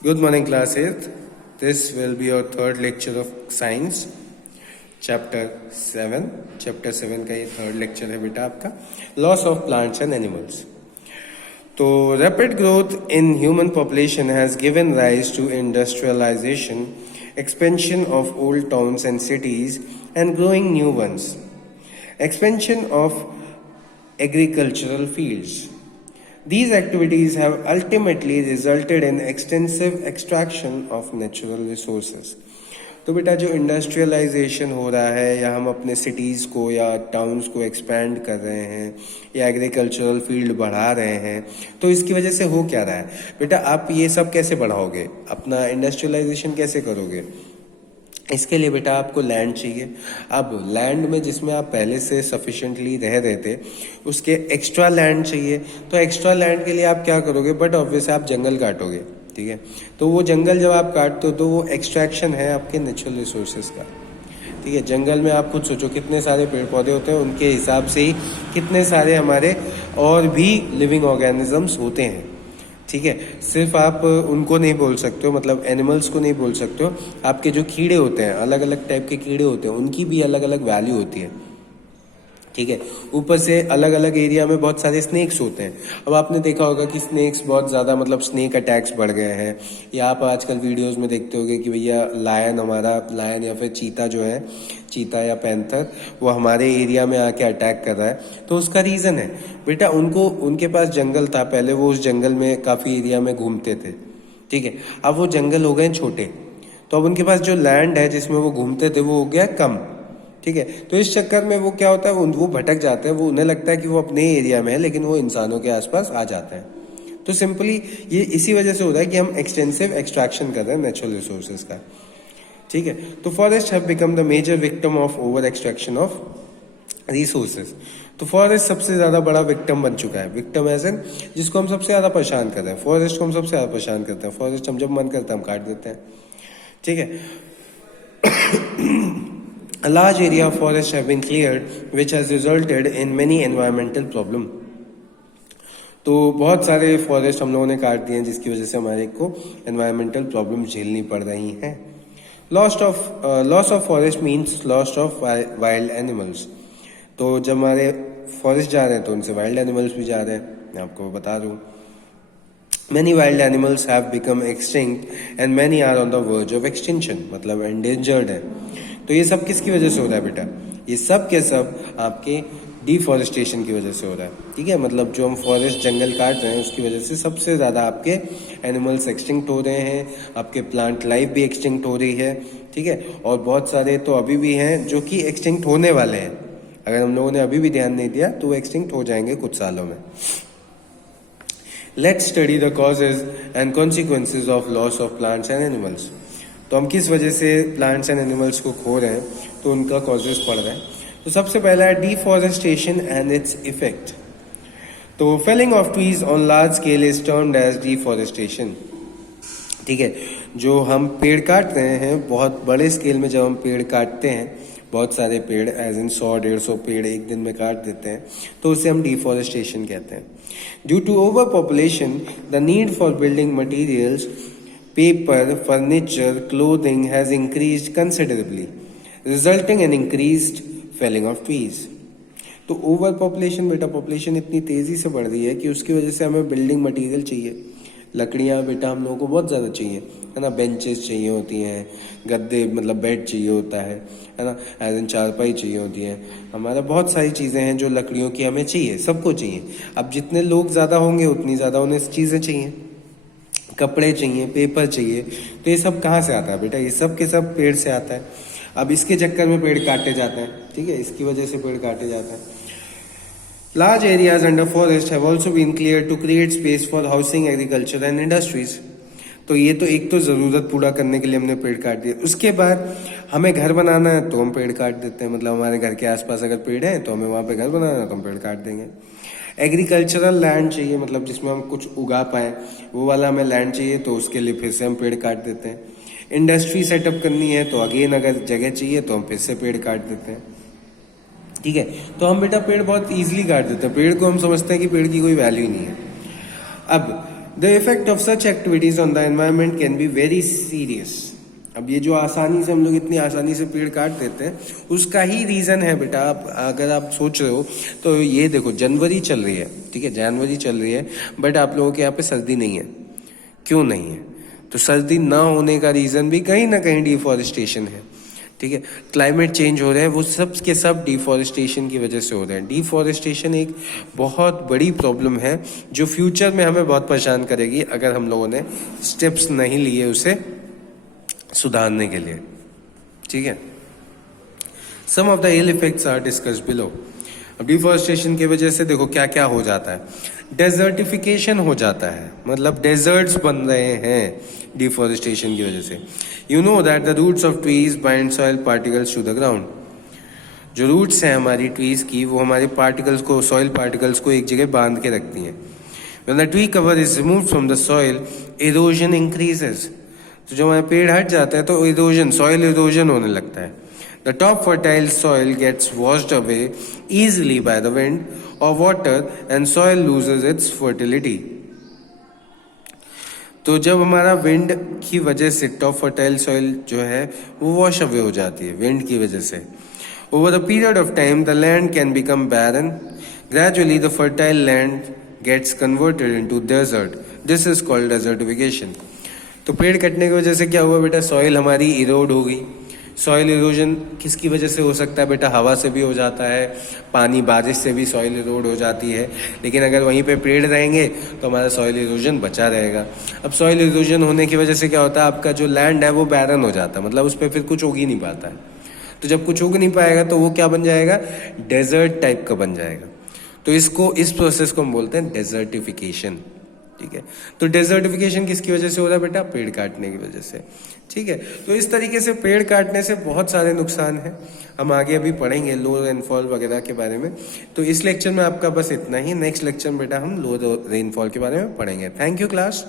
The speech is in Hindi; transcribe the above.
Good morning, class 8th. This will be your third lecture of science, chapter 7. Chapter 7 का ये थर्ड लेक्चर है बेटा आपका, loss of plants and animals. तो rapid growth in human population has given rise to industrialization, expansion of old towns and cities, and growing new ones. Expansion of agricultural fields. These activities have ultimately resulted in extensive extraction of natural resources. तो बेटा जो इंडस्ट्रियलाइजेशन हो रहा है या हम अपने सिटीज़ को या टाउन्स को एक्सपैंड कर रहे हैं या एग्रीकल्चरल फील्ड बढ़ा रहे हैं, तो इसकी वजह से हो क्या रहा है बेटा? आप ये सब कैसे बढ़ाओगे, अपना इंडस्ट्रियलाइजेशन कैसे करोगे? इसके लिए बेटा आपको लैंड चाहिए. अब लैंड में जिसमें आप पहले से सफिशिएंटली रह रहे थे उसके एक्स्ट्रा लैंड चाहिए. तो एक्स्ट्रा लैंड के लिए आप क्या करोगे? बट ऑब्वियस आप जंगल काटोगे. ठीक है, तो वो जंगल जब आप काटते हो तो वो एक्सट्रैक्शन है आपके नेचुरल रिसोर्सेज का. ठीक है, जंगल में आप खुद सोचो कितने सारे पेड़ पौधे होते हैं, उनके हिसाब से ही कितने सारे हमारे और भी लिविंग ऑर्गेनिजम्स होते हैं. ठीक है, सिर्फ आप उनको नहीं बोल सकते हो, मतलब एनिमल्स को नहीं बोल सकते हो. आपके जो कीड़े होते हैं, अलग अलग टाइप के कीड़े होते हैं, उनकी भी अलग अलग वैल्यू होती है. ठीक है, ऊपर से अलग अलग एरिया में बहुत सारे स्नेक्स होते हैं. अब आपने देखा होगा कि स्नेक्स बहुत ज़्यादा, मतलब स्नेक अटैक्स बढ़ गए हैं. या आप आजकल वीडियोस में देखते होगे कि भैया लायन या फिर चीता जो है, चीता या पैंथर, वो हमारे एरिया में आके अटैक कर रहा है. तो उसका रीज़न है बेटा, उनके पास जंगल था पहले, वो उस जंगल में काफ़ी एरिया में घूमते थे. ठीक है, अब वो जंगल हो गए छोटे, तो अब उनके पास जो लैंड है जिसमें वो घूमते थे वो हो गया कम. ठीक है, तो इस चक्कर में वो क्या होता है, वो भटक जाते हैं. वो उन्हें लगता है कि वो अपने एरिया में है, लेकिन वो इंसानों के आसपास आ जाते हैं. तो सिंपली ये इसी वजह से होता है कि हम एक्सटेंसिव एक्सट्रैक्शन कर रहे हैं नेचुरल रिसोर्सेज का. ठीक है, तो forest have become the major victim of over extraction of resources. तो फॉरेस्ट सबसे ज़्यादा बड़ा विक्टिम बन चुका है. विक्टिम एज एन जिसको हम सबसे ज़्यादा परेशान कर रहे हैं. फॉरेस्ट को हम सबसे ज़्यादा परेशान करते हैं. फॉरेस्ट हम जब मन करता है हम काट देते हैं. ठीक है, a large area of forests have been cleared, which has resulted in many environmental problem. तो बहुत सारे फॉरेस्ट हम लोगों ने काट दिए हैं, जिसकी वजह से हमारे को एनवायरमेंटल प्रॉब्लम झेलनी पड़ रही हैं. Loss of forest means loss of wild animals. तो जब हमारे फॉरेस्ट जा रहे हैं तो उनसे वाइल्ड एनिमल्स भी जा रहे हैं. मैं आपको बता दूँ, many wild animals have become extinct and many are on the verge of extinction, मतलब endangered है. तो ये सब किसकी वजह से हो रहा है बेटा? ये सब के सब आपके डिफॉरेस्टेशन की वजह से हो रहा है. ठीक है, मतलब जो हम फॉरेस्ट जंगल काट रहे हैं उसकी वजह से सबसे ज़्यादा आपके एनिमल्स एक्सटिंक्ट हो रहे हैं, आपके प्लांट लाइफ भी एक्सटिंक्ट हो रही है. ठीक है, और बहुत सारे तो अभी भी हैं जो कि एक्सटिंक्ट होने वाले हैं. अगर हम लोगों ने अभी भी ध्यान नहीं दिया तो वो एक्सटिंक्ट हो जाएंगे कुछ सालों में. Let's study the causes and consequences of loss of plants and animals. तो हम किस वजह से प्लांट्स एंड एनिमल्स को खो रहे हैं, तो उनका कॉजेज पढ़ रहे हैं. तो सबसे पहला है डिफॉरेस्टेशन एंड इट्स इफेक्ट. तो felling of trees on large scale is termed as deforestation. ठीक है, जो हम पेड़ काट रहे हैं बहुत बड़े स्केल में, जब हम पेड़ काटते हैं बहुत सारे पेड़, एज इन 100-150 पेड़ एक दिन में काट देते हैं, तो उसे हम डिफॉरेस्टेशन कहते हैं. Due to over population the need for building materials, paper, furniture, clothing has increased considerably, resulting in increased felling of trees. तो ओवर पॉपुलेशन बेटा, पॉपुलेशन इतनी तेजी से बढ़ रही है कि उसकी वजह से हमें बिल्डिंग मटीरियल चाहिए. लकड़ियाँ बेटा हम लोगों को बहुत ज़्यादा चाहिए, है ना. बेंचेस चाहिए होती हैं, गद्दे मतलब बेड चाहिए होता है ना. एज इन चारपाई चाहिए होती है. हमारा बहुत सारी चीज़ें हैं जो लकड़ियों की हमें चाहिए, सबको चाहिए. अब जितने लोग ज़्यादा होंगे उतनी ज़्यादा उन्हें चीज़ें चाहिए, कपड़े चाहिए, पेपर चाहिए. तो ये सब कहाँ से आता है बेटा? ये सब के सब पेड़ से आता है. अब इसके चक्कर में पेड़ काटे जाते हैं. ठीक है, इसकी वजह से पेड़ काटे जाते हैं. Large areas under forest have also been cleared to create space for housing, agriculture and industries. तो ये तो एक तो ज़रूरत पूरा करने के लिए हमने पेड़ काट दिए. उसके बाद हमें घर बनाना है तो हम पेड़ काट देते हैं. मतलब हमारे घर के आसपास अगर पेड़ है तो हमें वहाँ पे घर बनाना है तो हम पेड़ काट देंगे. एग्रीकल्चरल लैंड चाहिए, मतलब जिसमें हम कुछ उगा पाएँ, वो वाला हमें लैंड चाहिए, तो उसके लिए फिर से हम पेड़ काट देते हैं. इंडस्ट्री सेटअप करनी है तो अगेन अगर जगह चाहिए तो हम फिर से पेड़ काट देते हैं. ठीक है, तो हम बेटा पेड़ बहुत ईजिली काट देते हैं. पेड़ को हम समझते हैं कि पेड़ की कोई वैल्यू ही नहीं है. अब the effect of such activities on the environment can be very serious. अब ये जो आसानी से हम लोग इतनी आसानी से पेड़ काट देते हैं, उसका ही रीजन है बेटा। आप अगर आप सोच रहे हो तो ये देखो, जनवरी चल रही है, ठीक है, जनवरी चल रही है, बट आप लोगों के यहाँ पे सर्दी नहीं है। क्यों नहीं है? तो सर्दी ना होने का रीजन भी कहीं ना कहीं डिफॉरेस्टेशन है, ठीक है। क्लाइमेट चेंज हो रहे हैं, वो सब के सब डिफॉरेस्टेशन की वजह से हो रहे हैं। डिफॉरेस्टेशन एक बहुत बड़ी प्रॉब्लम है जो फ्यूचर में हमें बहुत परेशान करेगी अगर हम लोगों ने स्टेप्स नहीं लिए उसे सुधारने के लिए, ठीक है। Some of the ill effects are discussed below. अब डिफॉरेस्टेशन की वजह से देखो क्या क्या हो जाता है। डेजर्टिफिकेशन हो जाता है, मतलब डेजर्ट्स बन रहे हैं डिफॉरेस्टेशन की वजह से। You know that the roots of trees bind soil particles to the ground. जो रूट्स हैं हमारी ट्रीज की, वो हमारे पार्टिकल्स को, सॉइल पार्टिकल्स को एक जगह बांध के रखती हैं। When the tree cover is removed from the soil, erosion increases. तो जब हमारे पेड़ हट जाता है तो इरोजन, सॉइल इरोजन होने लगता है। The top fertile soil gets washed away easily by the wind or water and soil loses its fertility. तो जब हमारा विंड की वजह से टॉप फर्टाइल सॉइल जो है वो वॉश अवे हो जाती है विंड की वजह से। Over the period of time the land can become barren. Gradually the fertile land gets converted into desert. This is called desertification. तो पेड़ कटने की वजह से क्या हुआ बेटा? सॉइल हमारी इरोड हो गई। सॉइल इरोजन किसकी वजह से हो सकता है बेटा? हवा से भी हो जाता है, पानी बारिश से भी सॉइल इरोड हो जाती है। लेकिन अगर वहीं पे पेड़ रहेंगे तो हमारा सॉइल इरोजन बचा रहेगा। अब सॉइल इरोजन होने की वजह से क्या होता है? आपका जो लैंड है वो बैरन हो जाता है, मतलब उस पर फिर कुछ उग ही नहीं पाता है। तो जब कुछ उग नहीं पाएगा तो वो क्या बन जाएगा? डेजर्ट टाइप का बन जाएगा। तो इस प्रोसेस को हम बोलते हैं डेजर्टिफिकेशन, ठीक है। तो डेजर्टिफिकेशन किसकी वजह से हो रहा है बेटा? पेड़ काटने की वजह से, ठीक है। तो इस तरीके से पेड़ काटने से बहुत सारे नुकसान हैं। हम आगे अभी पढ़ेंगे लो रेनफॉल वगैरह के बारे में। तो इस लेक्चर में आपका बस इतना ही। नेक्स्ट लेक्चर में बेटा हम लो रेनफॉल के बारे में पढ़ेंगे। Thank you class.